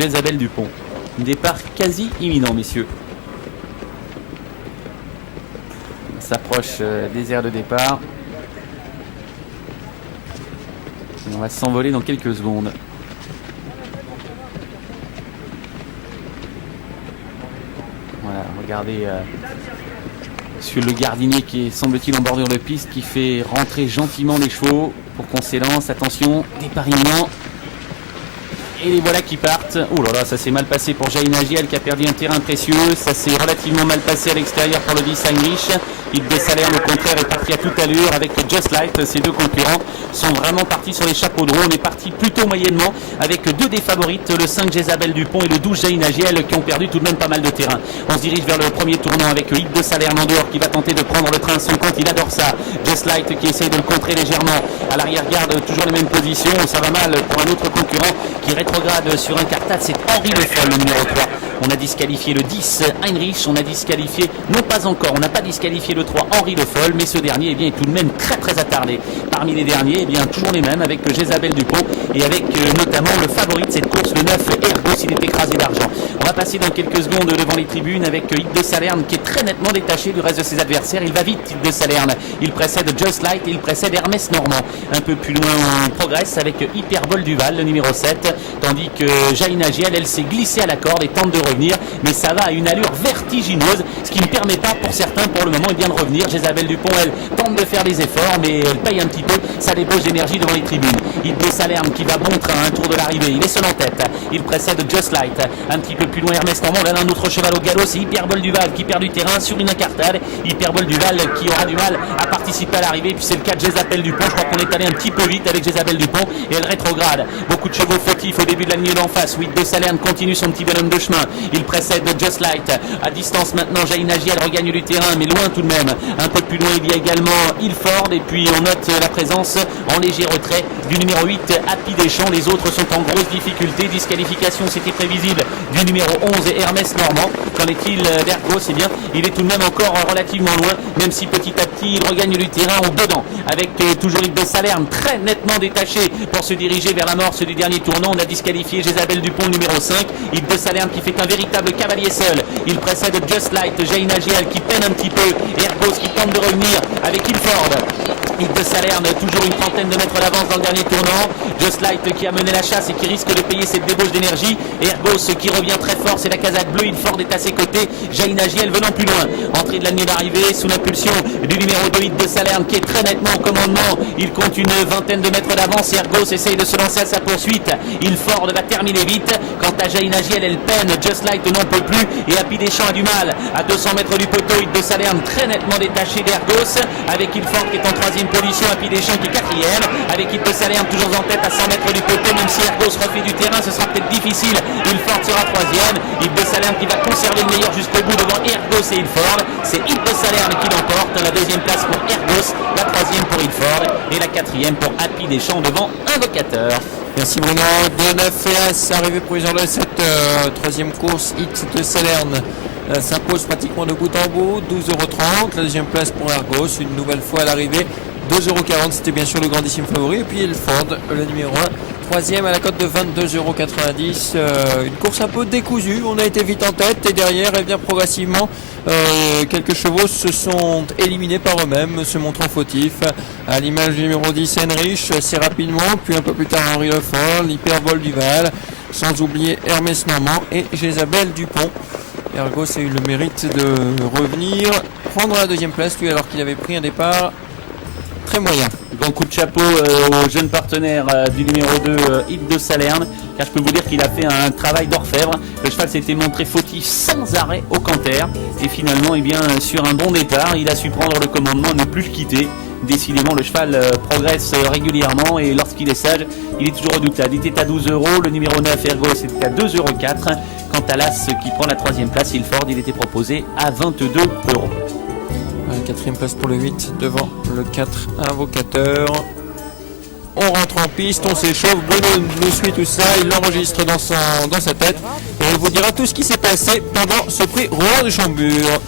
Jezabel Dupont. Départ quasi imminent, messieurs. On s'approche des aires de départ. Et on va s'envoler dans quelques secondes. Voilà, regardez sur le gardinier qui est, semble-t-il, en bordure de piste, qui fait rentrer gentiment les chevaux pour qu'on s'élance. Attention, départ imminent. Et les voilà qui partent. Oh là là, ça s'est mal passé pour Jaina Giel qui a perdu un terrain précieux. Ça s'est relativement mal passé à l'extérieur pour le 10 Heinrich. Yves de Salerne, au contraire, est parti à toute allure avec Just Light. Ces deux concurrents sont vraiment partis sur les chapeaux de roue. On est parti plutôt moyennement avec deux des favorites, le 5 Jezabel Dupont et le 12 Jaina Giel, qui ont perdu tout de même pas mal de terrain. On se dirige vers le premier tournant avec Yves de Salerne en dehors qui va tenter de prendre le train à son compte. Il adore ça. Just Light qui essaye de le contrer légèrement. À l'arrière-garde, toujours les mêmes positions. Ça va mal pour un autre concurrent qui rétrograde sur un cartade. C'est Henri Le Foll, le numéro 3. On a disqualifié le 10 Heinrich. On a disqualifié, non pas encore, on n'a pas disqualifié le 3 Henri Le Foll, mais ce dernier est tout de même très attardé. Parmi les derniers, toujours les mêmes avec Jezabel Dupont et avec notamment le favori de cette course, le 9 Ergos. Il est écrasé d'argent. On va passer dans quelques secondes devant les tribunes avec Yves de Salerne qui est très nettement détaché du reste de ses adversaires. Il va vite, Yves de Salerne. Il précède Just Light et il précède Hermès Normand. Un peu plus loin, on progresse avec Hyperbole Duval, le numéro 7, tandis que Jaina Giel, elle s'est glissée à la corde et tente de revenir, mais ça va à une allure vertigineuse, ce qui ne permet pas pour certains pour le moment de revenir. Jezabel Dupont, elle tente de faire des efforts, mais elle paye un petit peu sa débauche d'énergie devant les tribunes. Yves de Salerne qui va bon train à un tour de l'arrivée, il est seul en tête, il précède Just Light. Un petit peu plus loin, Hermès Normand, là un autre cheval au galop, c'est Hyperbole Duval qui perd du terrain sur une incartade. Hyperbole Duval qui aura du mal à participer à l'arrivée, puis c'est le cas de Jezabel Dupont. Je crois qu'on est allé un petit peu vite avec Jezabel Dupont et elle rétrograde. Beaucoup de chevaux fautifs au début de la ligne d'en face. Yves de Salerne continue son petit bonhomme de chemin, il précède Just Light. À distance maintenant, Jaina Giel regagne du terrain, mais loin tout de même. Un peu plus loin, il y a également Ilford, et puis on note la présence en léger retrait du numéro 8 Happy Deschamps. Les autres sont en grosse difficulté. Disqualification, c'était prévisible, du numéro 11 Hermès Normand. Qu'en est-il d'Ergos? Eh bien, il est tout de même encore relativement loin, même si petit à petit il regagne du terrain en bedant, avec toujours Yves de Salerne très nettement détaché pour se diriger vers l'amorce du dernier tournant. On a disqualifié Jezabel Dupont, numéro 5. Yves de Salerne qui fait un véritable cavalier seul. Il précède Just Light, Jaina Giel qui peine un petit peu, Ergos qui tente de revenir avec Ilford. Yves de Salerne, toujours une trentaine de mètres d'avance dans le dernier tournant. Just Light qui a mené la chasse et qui risque de payer cette débauche d'énergie. Ergos qui revient très fort, c'est la casaque bleue. Ilford est à ses côtés. Jaina Giel venant plus loin. Entrée de la ligne d'arrivée sous l'impulsion du numéro 2 Yves de Salerne qui est très nettement au commandement. Il compte une vingtaine de mètres d'avance. Ergos essaye de se lancer à sa poursuite. Ilford va terminer vite. Quant à Jaina Giel, elle peine. Just Light n'en peut plus et Happy Deschamps a du mal. À 200 mètres du poteau, Yves de Salerne très nettement détaché d'Ergos avec Ilford qui est en troisième position, Happy Deschamps qui est quatrième, avec Yves de Salerne toujours en tête à 100 mètres du poteau. Même si Ergos refait du terrain, ce sera peut-être difficile. Ilford sera troisième. Yves de Salerne qui va conserver le meilleur jusqu'au bout devant Ergos et Ilford. C'est Yves de Salerne qui l'emporte. La deuxième place pour Ergos, la troisième pour Ilford et la quatrième pour Happy Deschamps devant Invocateur. Merci Bruno. 2-9 FS, arrivé provisoire de cette troisième course. Yves de Salerne s'impose pratiquement de bout en bout, 12,30 €. La deuxième place pour Ergos, une nouvelle fois à l'arrivée, 2,40 €. C'était bien sûr le grandissime favori. Et puis Ilford, le numéro 1, troisième à la cote de 22,90 €. Une course un peu décousue. On a été vite en tête et derrière, et bien progressivement, quelques chevaux se sont éliminés par eux-mêmes, se montrant fautifs. À l'image du numéro 10 Heinrich, assez rapidement. Puis un peu plus tard, Henri Le Foll, Hyperbole Duval. Sans oublier Hermès Normand et Jezabel Dupont. Ergos a eu le mérite de revenir prendre la deuxième place, lui, alors qu'il avait pris un départ très moyen. Grand coup de chapeau au jeune partenaire du numéro 2 Yves de Salerne, car je peux vous dire qu'il a fait un travail d'orfèvre. Le cheval s'était montré fautif sans arrêt au canter et finalement, eh bien, sur un bon départ, il a su prendre le commandement, ne plus le quitter. Décidément, le cheval progresse régulièrement et lorsqu'il est sage, il est toujours redoutable. Il était à 12 €, le numéro 9 Ergos était à 2,04 €. Quant à l'As qui prend la troisième place, Ilford, il était proposé à 22 €. Quatrième place pour le 8 devant le 4 Invocateur. On rentre en piste, on s'échauffe, Bruno nous suit tout ça, il l'enregistre dans sa tête et il vous dira tout ce qui s'est passé pendant ce prix Roland de Chambure.